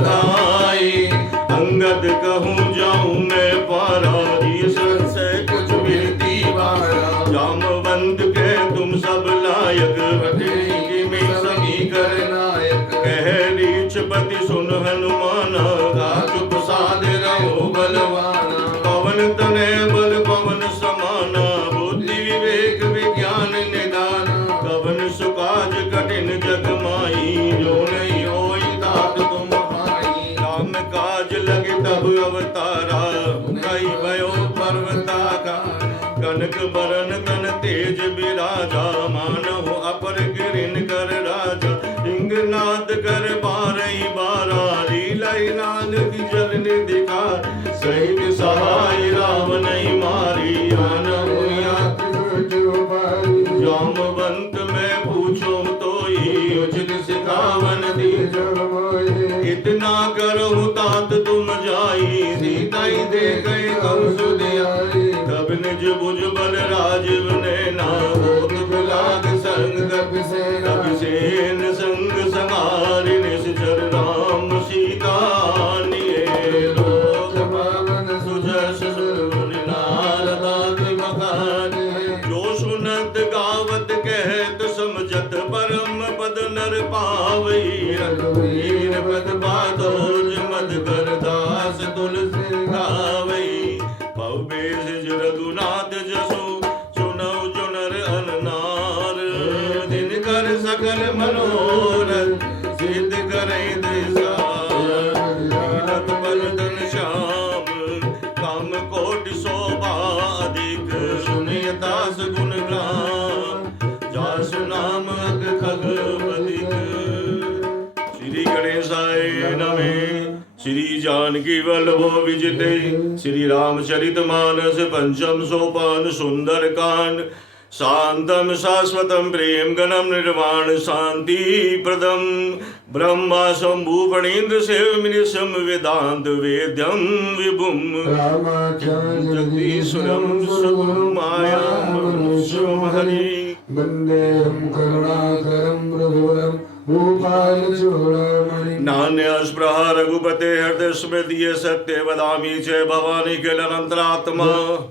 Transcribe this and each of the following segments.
धाई अंगद कहूँ जाऊँ मैं पारादीस से कुछ बिरती बारा जामवंत के तुम सब लायक बटेगी में सभी कर नायक कह रीछपति सुन हनुमाना घात प्रसाद रहो बलवाना पवन तने बल पवन समाना बुद्धि विवेक विज्ञान निदान कवन सुकाज कठिन जग माई जो नहीं होई तात तुम आई राम काज लगे तब अवतारा कई भयो पर्वता का कनक बरन तन तेज विराजा मानव अपर गिरिन कर राजा इंगनाद कर बारही बारा लीलाई नाद की जल निधिकार सहित सहाय राम नहीं मारी मानव जामवंत में पूछो तो ही उचित सिखावन दी इतना करो तात तुम जाई सीता ही दे गए कम सुधियाई तब निज भुज बल राजीव ने ना होत गुलाग संग कपिसेन संग समारि निश्चर राम सीता निये लोक पावन सुजस नारदाति मकान जो सुनत गावत कहत समझत परम पद नर पावई रघुवीर पद बादोज मद कर दास तुलसी गावई पवेश रघुनाथ जसो सुनौ जुनर अननार दिन कर सकल मनोरथ सिद्ध करे दिशार कीनत बलदन श्याम काम कोटि शोभा अधिक सुनिय दास गुण ग्राम जासु नाम अग खगपतिक श्री गणेशाय नमः श्री जानकी वल्लभो विजिते श्री रामचरित मानस पंचम सोपान सुंदर कांड शांतम शाश्वतम प्रेम गणम निर्वाण शांति प्रदम ब्रह्मा शंभु फणीन्द्र सेव मिनिशम वेदांत वेद्यम विभुम जगदीश्वरम सुगुरु माया मनुष्यम हरि वंदेहं करुणाकरं रघुवरं नान्यस्पृहा रघुपते हृदय स्मृति सत्य वदामि च भवानी किलनंतरात्मा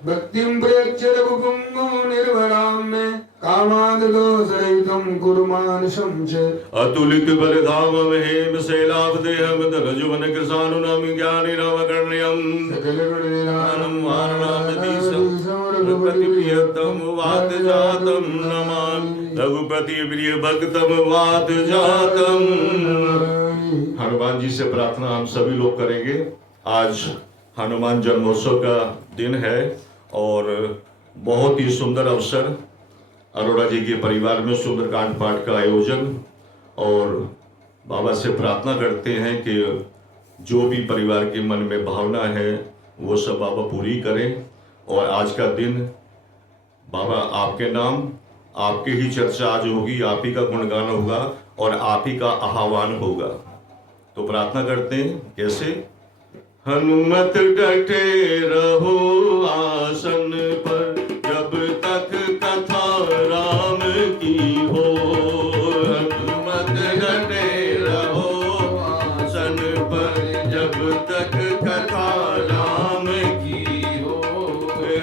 भक्तिं प्रयच्छ रघुपुंगो निर्वरां मे कामादलोसहितं कुर्मानुषं च अतुलित बलधाम हेम शैलाभदेहं धनजुवन कृशानुनं ज्ञानिनवकर्ण्यं सकलगुणनिधानं वारणामधीशं रघुपति प्रियतम वात जातं नमामि रघुपति प्रिय भक्तम वात जातम। हनुमान जी से प्रार्थना हम सभी लोग करेंगे। आज हनुमान जन्मोत्सव का दिन है और बहुत ही सुंदर अवसर, अरोड़ा जी के परिवार में सुंदरकांड पाठ का आयोजन, और बाबा से प्रार्थना करते हैं कि जो भी परिवार के मन में भावना है वो सब बाबा पूरी करें। और आज का दिन बाबा आपके नाम, आपकी ही चर्चा आज होगी, आप ही का गुणगान होगा और आप ही का आह्वान होगा। तो प्रार्थना करते हैं कैसे? हनुमत डटे रहो आसन पर जब तक कथा राम की हो। हनुमत डटे रहो आसन पर जब तक कथा राम की हो।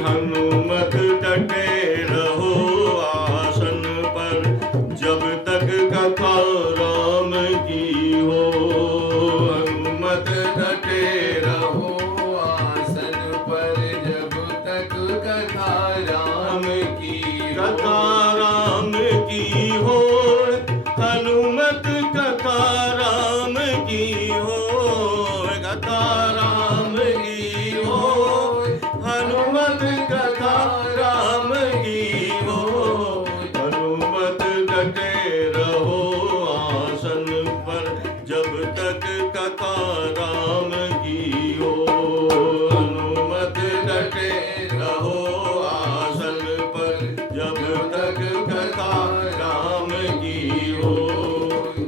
हनुमत डटे रहो आसन पर जब तक कथा राम की हो। हनुमत डटे रहो आसन पर जब तक कथा राम की हो। हनुमत कथा राम की हो। कथा राम की हो। हनुमत कथा राम की हो। हनुमत डटे रहो आसन पर जब तक कथा राम की हो। हनुमत डटे रहो आसन पर जब तक कथा राम की हो।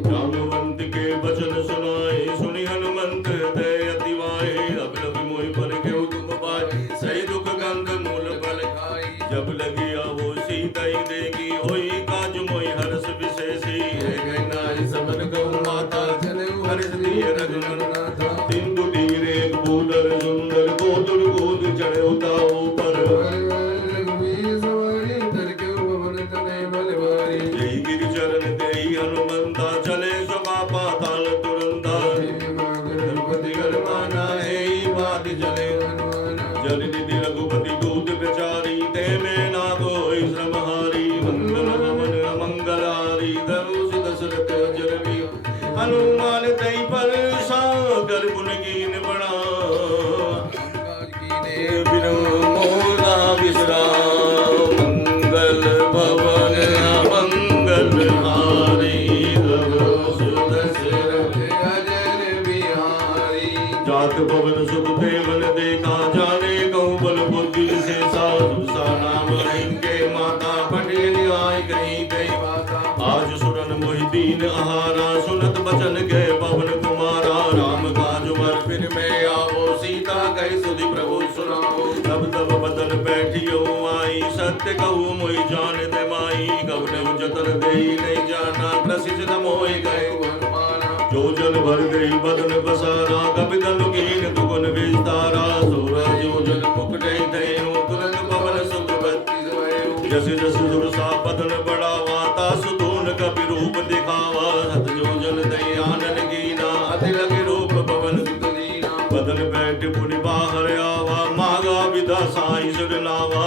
जामवंत के वचन सुनाए सुनि हनुमंत दय अतिवाए। अब लग मोहि पर केहु तुम पाए सही दुख गंध मूल फल खाई। जब लगिया वो सीता ही देगी होई काज मोहि हर्ष विशेषी। है गई नाई समन गौ माता जनेऊ हर्ष दिए रघुनंदन सिंधु तीरे कबूतर सुंदर गोदुर गोद चढ़े उता ऊपर जय गिरि चरण तेई हनुमंता चले सभा पाताल तुरंता गणपति गरमाना है बात चले जल निधि रघुपति दूत प्रचारी ते में ना कोई श्रमहारी मंगल रमन अमंगलारी धनुष दशरथ अजर भी हनुमान तई पर सागर गुण कीन बड़ा बिनु मोला विश्राम मंगल भवन अमंगल हारी धनुष दशरथ अजर बिहारी जात भवन सुख देवन देखा जाने गौ बल बुद्धि से साधु सा नाम इनके माता पटेल आय गई गई आज सुरन मोहिदीन आहारा सुनत बचन गए पवन कुमारा राम काज वर फिर में आवो सीता कही सुधि प्रभु सुनाओ तब तब बदन बैठियो आई सत्य कहू मोहि जान दे माई कवन जतन देई नहीं जाना प्रसिद्ध न मोहि गए जो जन भर गई बदन बसारा कपितन कीन दुगुन विस्तारा सोरा जो जन मुकुटे दयो तुरंत पवन सुख जस जस दुर्सा बदन बढ़ावा तासु दोन कपि रूप दिखावा हत जो जन दई आनन कीना अति लगे रूप पवन सुत दीना बदन बैठ पुनि बाहर आवा मागा विदा साई सुर नावा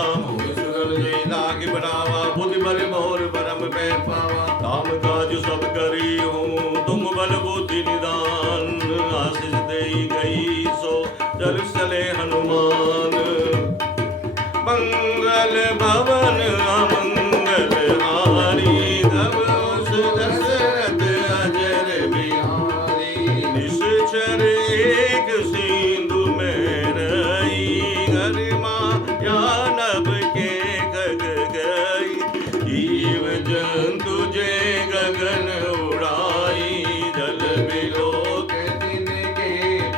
सुरल जय लागे बढ़ावा बुद्धि बल मोर परम पे पावा काम काज सब करी हूँ तुम बल बुद्धि निदान आशीष देई गई सो चल चले हनुमान मंगल भवन अमंगल हारी धनुष दशरथ अजर बिहारी निश्चर एक सिंधु में रही गरिमा यानव के गग गई जीव जंतु जे गगन उड़ाई जल बिलो के दिन के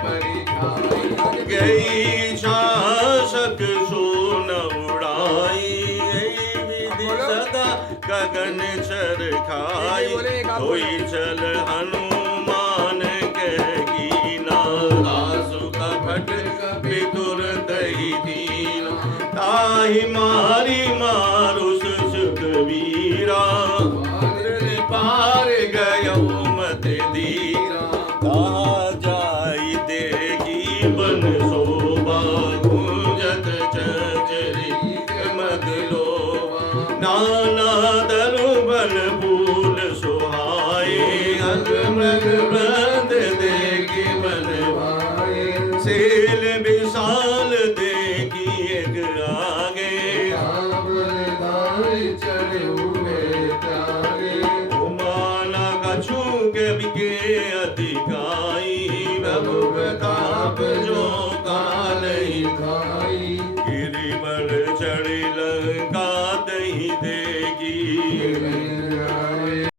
परिछाई गई शासक सोन उड़ाई विधि सदा गगन छर खाई कोई चल हनुमान के कीना दासु कपट विदुर दही दीना ताहि मारी मारुष सुत वीरा पार गयो मत दीरा कहा जाई देखी बन शोभा गुंजत चचरी मद लोभा नाना दरु बन फूल सुहाए अग मृग वृंद देखी मन भाए सेल विशाल देखी एक आगे चढ़े हुए प्यारे उमाना कछु के बिके अधिकाई प्रभु प्रताप जो काल ही खाई गिरि पर चढ़ी लंका दही देगी